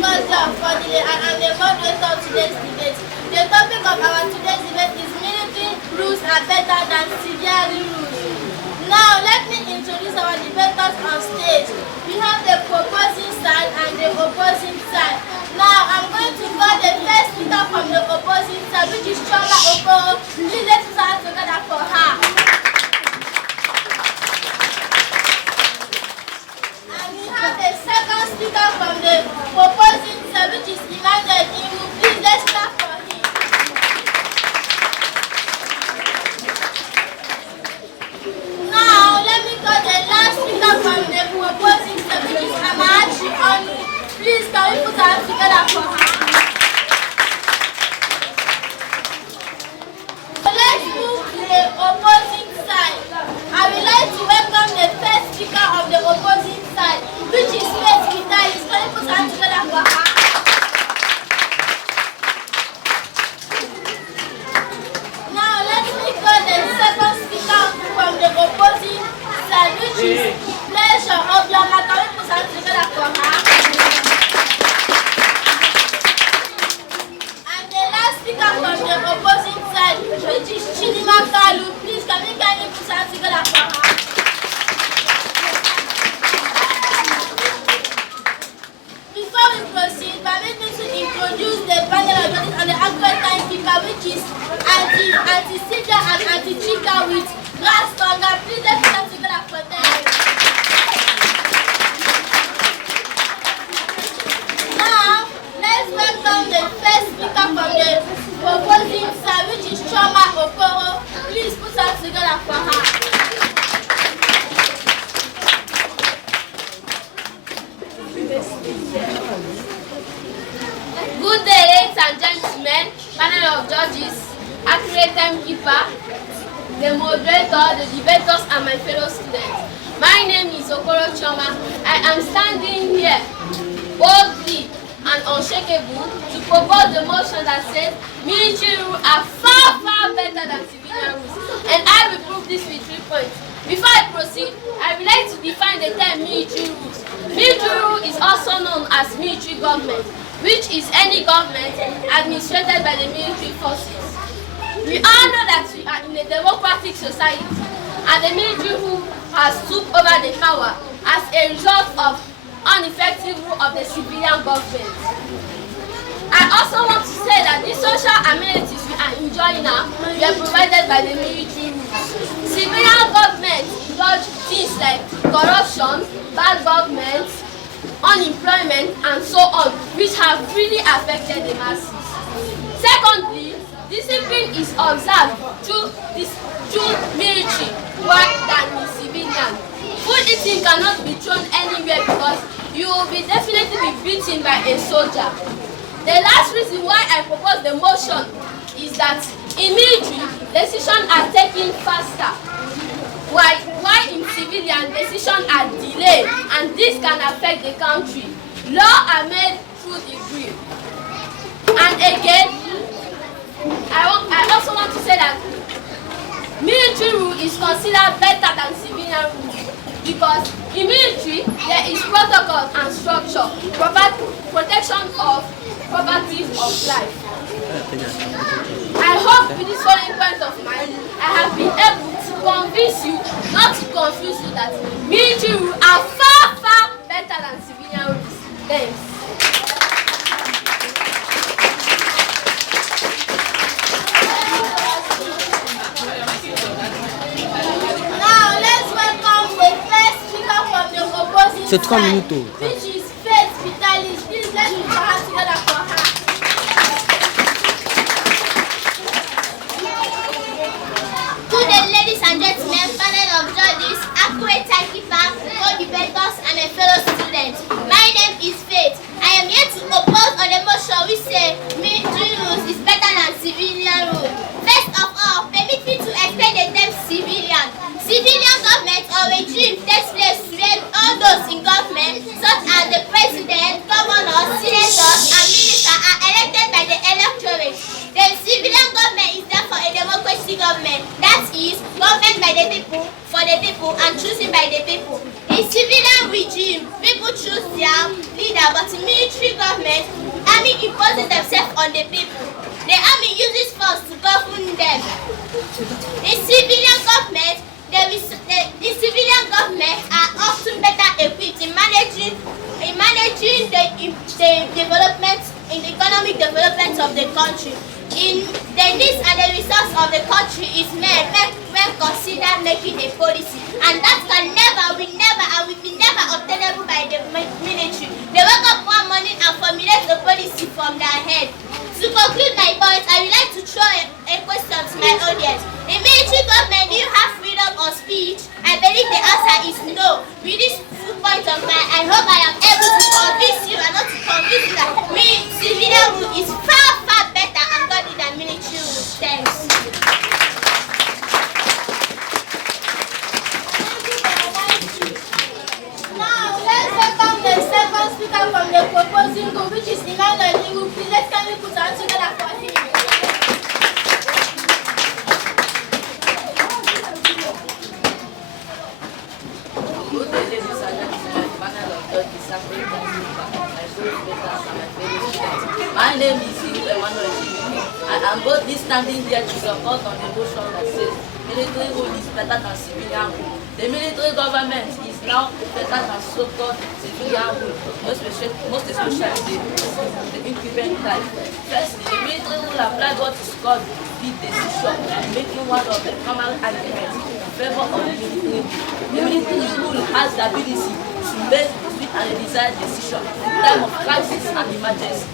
Ngozi Afodile, and I'm the moderator of today's debate. The topic of our today's debate is military rules are better than civilian rules. Now, let me introduce our debaters on stage. We have the proposing side and the opposing side. Now, I'm going to call the first speaker from the opposing side, which is Choma Okoro. Please let's start together for her. And we have the second speaker from the opposing side, which is Emmanuel Imu. Please let's start for him. Now, let me call the last speaker from the opposing side, which is Amachi Onu. Please, can we put our hands together for her? So let's move to the opposing side. I would like to welcome the first speaker of the opposing side, which is Faith Vitalis. Can we put our hands together for her? Now let me call the second speaker from the opposing side, which is Pleasure of your Can we put our hands together for her? Speaker from the opposing side, which is Chidima Kalu. Please, can we kindly put our together for her? Before we proceed, permit me to introduce the panel of judges and the actual timekeeper, which is Anti-Sylvia and Anti-Chika with Brass Tonga. Please, let's put our together for them. Now, let's welcome the first speaker from the opposing side, which is Choma Okoro. Please put her together for her. Good day, ladies and gentlemen, panel of judges, accurate timekeeper, the moderator, the debaters, and my fellow students. My name is Okoro Choma. I am standing here boldly and unshakable to propose the motion that says military rules are far better than civilian rules, and I will prove this with 3 points. Before I proceed, I would like to define the term military rules. Military rule is also known as military government, which is any government administrated by the military forces. We all know that we are in a democratic society, and the military rule has took over the power as a result of ineffective rule of the civilian government. I also want to say that the social amenities we are enjoying now were provided by the military rules. Civilian government indulge things like corruption, bad government, unemployment, and so on, which have really affected the masses. Secondly, discipline is observed through military work than in civilian. Food eating cannot be thrown anywhere because you will be definitely be beaten by a soldier. The last reason why I propose the motion is that in military, decisions are taken faster, while in civilian, decisions are delayed, and this can affect the country. Laws are made through the grill. And again, I also want to say that military rule is considered better than civilian rule because in military there is protocol and structure, protection of property of life. I hope with this following point of mine, I have been able to convince you, not to confuse you, that military rules are far better than civilian rules. Thanks. C'est 3 minutes. Which is Faith Vitalis. Please let's put our hands together for her. Good day, ladies and gentlemen, panel of judges, accurate timekeeper, co-debaters, and my fellow students. My name is Faith. I am here to oppose on the motion which say military rules is better than civilian rules. First of all, permit me to explain the term civilian. Civilian government or regime takes place when all those in government, such as the president, governors, senators, and ministers, are elected by the electorate. The civilian government is therefore a democracy government, that is, government by the people, for the people, and chosen by the people. In civilian regime, people choose their leader civilian, but in military government, army imposes themselves on the people. The army uses force to govern them. In civilian government, the civilian government are often better equipped in managing the development, in the economic development of the country. In the needs and the resource of the country is met when considered making a policy, and that can never, will never, and will be never obtainable by the military. They wake up one morning and formulate a policy from their head. To conclude my point, I would like to throw a question to my audience. In military government, do you have freedom of speech? I believe the answer is no. With this point of mine, I hope I am able to convince you and not to convince you that civilian rule is far, far better and godly than military rule. Thanks. Now, let's welcome the second speaker from the proposing group, which is Emmanuel. Please, let's kindly put our hands together for him. Good day, ladies and gentlemen, panel of judges, my name is Emmanuel. I am boldly standing here to support on the motion that says military rule is better than civilian rule. The military government is now better than so-called civilian rule, most especially the incumbent type. Firstly, the military rule applies what is called the decision, making one of the primary arguments in favor of the military rule. The military rule has the ability to make swift and desired decision in time of crisis and emergency.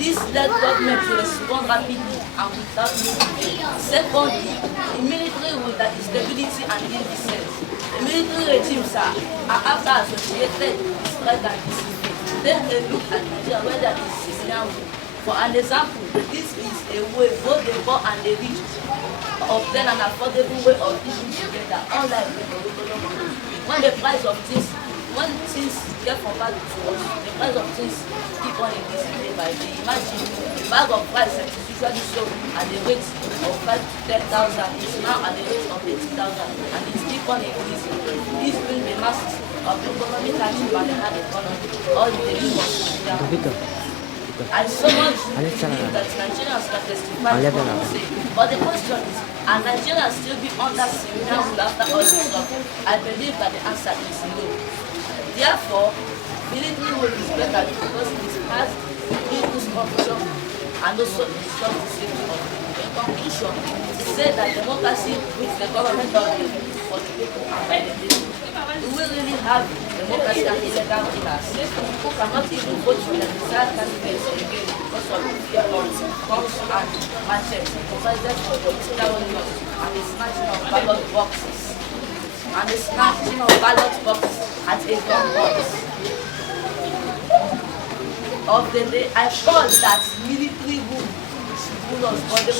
This led government to respond rapidly and without delay. Secondly, the military rule that is stability and indecence. The military regimes are after associated with threat and discipline. Take a look at Nigeria where there is civilian rule. For an example, this is a way both the poor and the rich obtain an affordable way of living together, unlike the curriculum. When things get from bad to worse, the price of things keep on increasing day by day. Imagine a bag of rice that is usually sold at the rate of 5 to 10,000 is now at the rate of 80,000, and it's keep on increasing. This brings the masses of the economic hardship and the hard economy, all in the name of freedom. I so much believe that Nigerians can testify to what we say. But the question is, are Nigerians still be under civilian rule after all this stuff? I believe that the answer is no. Therefore, military rule is better because it has increased corruption and also ensures the safety of the people. In conclusion, to say that democracy with the government of the people for the people and by the people. Do we really have democracy and illegal killers who cannot even vote for the desired candidates again because of fear of bombs and machetes provided for the political union and the snatching of ballot boxes at a gun box? Of the day, I thought that military rule should rule us, but the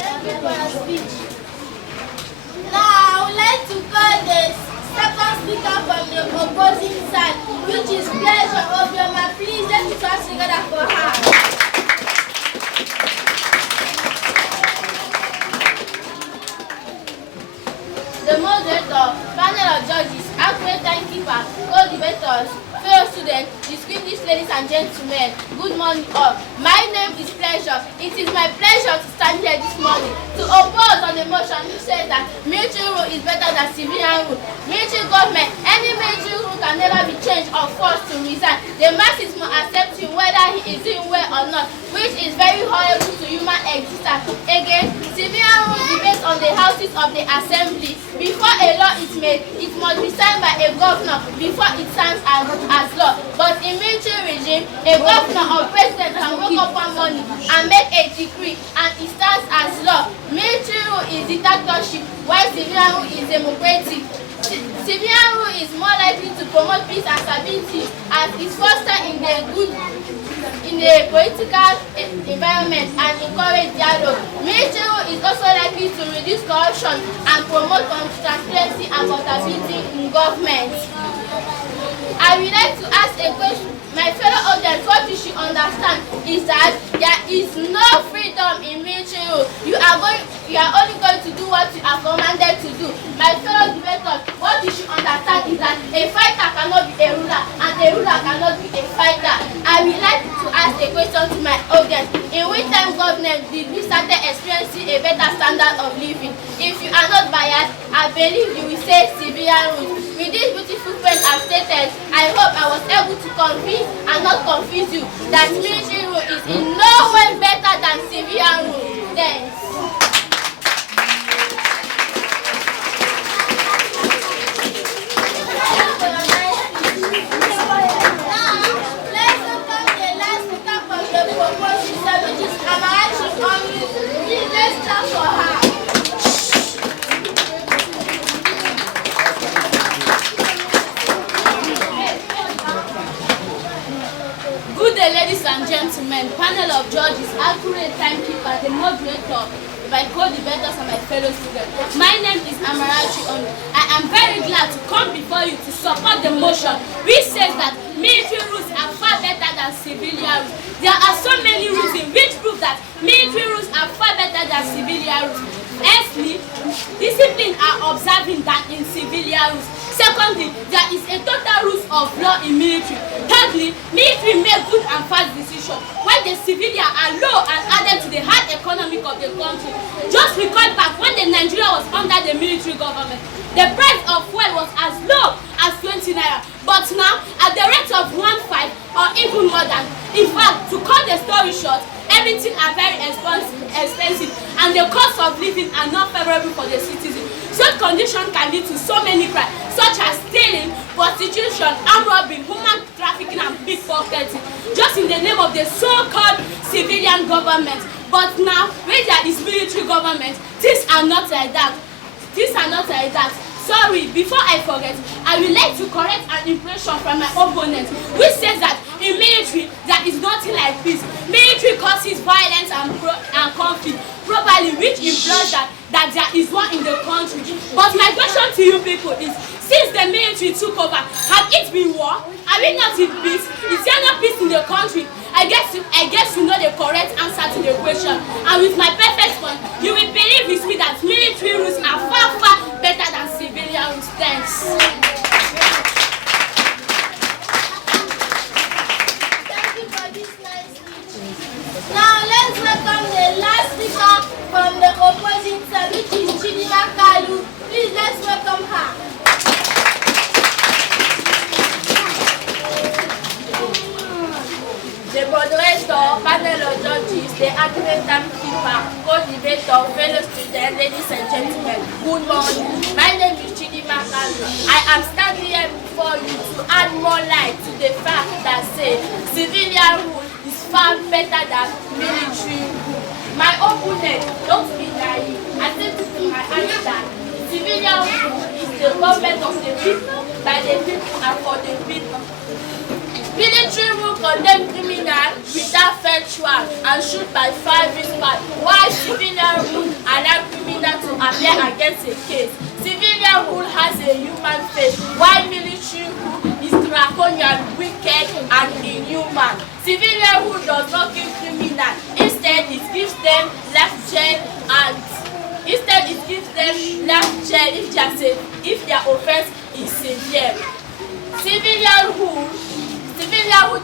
Now, I would like to call the second speaker from the opposing side, which is Pleasure Obioma. Please, let's put our hands together for her. The moderator, panel of judges, accurate timekeeper, co-debaters, fellow students, distinguished ladies and gentlemen, good morning all. My name is Pleasure. It is my pleasure to stand here this morning to oppose on the motion which says that military rule is better than civilian rule. Military government, any military rule can never be changed or forced to resign. The masses must accept him whether he is doing well or not, which is very horrible to human existence. Again, civilian rule depends on the houses of the assembly. Before a law is made, it must be signed by a governor before it stands as law. But in military regime, a governor or president can wake up one morning and make a decree and it stands as law. Military rule is dictatorship, while civilian rule is democratic. Civilian rule is more likely to promote peace and stability as it fosters in the political environment and encourage dialogue. Military rule is also likely to reduce corruption and promote transparency and accountability in government. I would like to ask a question. My fellow audience, what you should understand is that there is no freedom in military rule. You are only going to do what you are commanded to do. My fellow debaters, what you should understand is that a fighter cannot be a ruler, and a ruler cannot be a fighter. I would like to ask a question to my audience. In which time government did we start experiencing a better standard of living? If you are not biased, I believe you will say civilian rule. With this beautiful friend I've stated, I hope I was able to convince and not confuse you that military rule is in no way better than civilian rule. Thanks. Ladies and gentlemen, panel of judges, accurate timekeeper, the moderator, my co-debaters and my fellow students. My name is Amarachi Onu. I am very glad to come before you to support the motion which says that military rules are far better than civilian rules. There are so many rules in which prove that military rules are far better than civilian rules. Firstly, discipline are observing than in civilian rules. Secondly, there is a total rules of law in military. Thirdly, military make good and fast decisions, while the civilian are low and added to the hard economy of the country. Just recall back when the Nigeria was under the military government, the price of fuel was as low as 20 naira. But now, at the rate of 1.5 or even more than. In fact, to cut the story short, everything are very expensive and the cost of living are not favorable for the citizens. Such conditions can lead to so many crimes, such as stealing, prostitution, armed robbery, human trafficking, and pickpocketing, just in the name of the so-called civilian government. But now, when there is military government, things are not like that. Things are not like that. Sorry, before I forget, I would like to correct an impression from my opponent, which says that in military, there is nothing like peace. Military causes violence and conflict, probably which implies that there is one in the country. But my question to you people is, since the military took over, have it been war? Are we not in peace? Is there no peace in the country? I guess you know the correct answer to the question. And with my perfect point, you will believe with me that military rules are far, far better than civilian rules. Thanks. Thank you for this nice speech. Now let's welcome the last speaker from the opposing side, which is Chidima Kalu. Please let's welcome her. The moderator, panel of judges, the accurate timekeeper, co-debator, fellow students, ladies and gentlemen, good morning. My name is Chidima Kalu. I am standing here before you to add more light to the fact that say civilian rule is far better than military rule. My opponent, don't be naive. I said this in my answer that civilian rule is the government of the people, by the people, and for the people. Military rule condemn criminal without fair trial and shoot by 5 whistles, while civilian rule allow criminal to appear against a case. Civilian rule has a human face, while military rule is draconian, wicked, and inhuman. Civilian rule does not kill criminal. Instead, it gives them life jail if their offense is severe. Civilian rule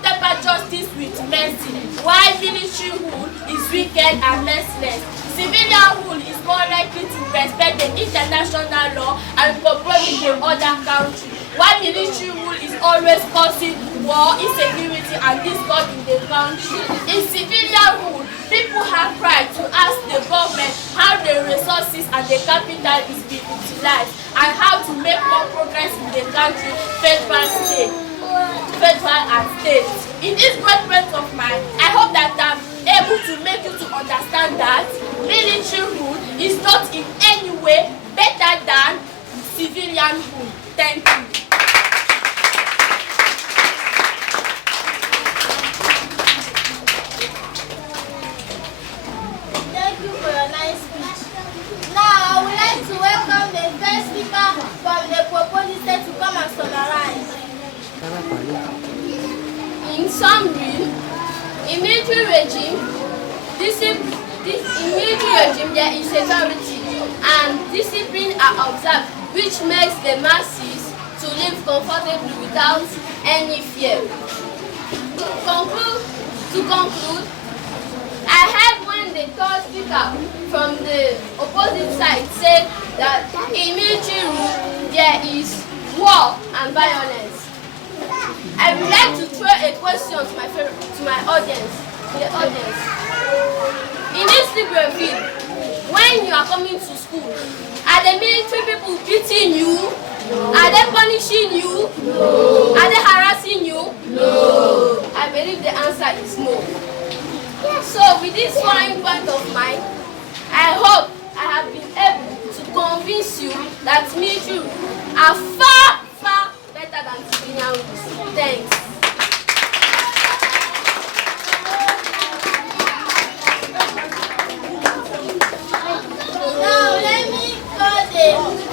temper justice with mercy, while military rule is wicked and merciless. Civilian rule is more likely to respect the international law and cooperate with the other country, while military rule is always causing war, insecurity, and discord in the country. In civilian rule, people have right to ask the government how the resources and the capital is being utilized and how to make more progress in the country, federal and state. In this great friend of mine, I hope that I'm able to make you to understand that military rule is not in any way better than civilian rule. Thank you. Thank you for your nice speech. Now I would like to welcome the first speaker from the proposed state to come and summarize. In summary, in military regime, there is authority and discipline are observed, which makes the masses to live comfortably without any fear. speaker from the opposite side said that in military rule there is war and violence. I would like to throw a question to my audience, the audience. In this Libreville, when you are coming to school, are the military people beating you? Are they punishing you? No. Are they harassing you? No. I believe the answer is no. So with this fine point of mine, I hope I have been able to convince you that military are far, far better than civilian rules. Thanks. Now let me call the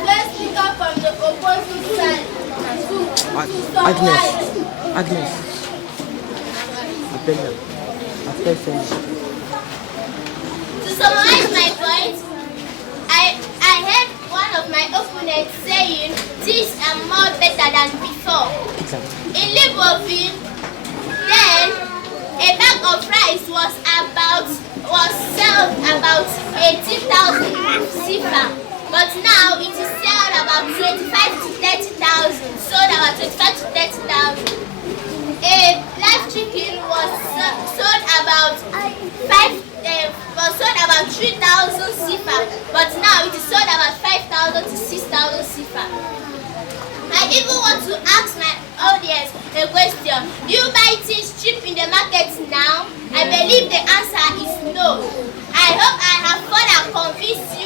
first speaker from the opposite side to summarize. Agnes. To summarize my point, I heard one of my opponents saying things are more better than before. In Libreville, then a bag of rice was sold about 18,000 CFA, but now it is sold about 25 to 30,000. Sold about 25 to 30,000. A live chicken was sold about 3,000 CFA, but now it is sold about 5,000 to 6,000 CFA. I even want to ask my audience a question. Do you buy things cheap in the market now? I believe the answer is no. I hope I have further convinced you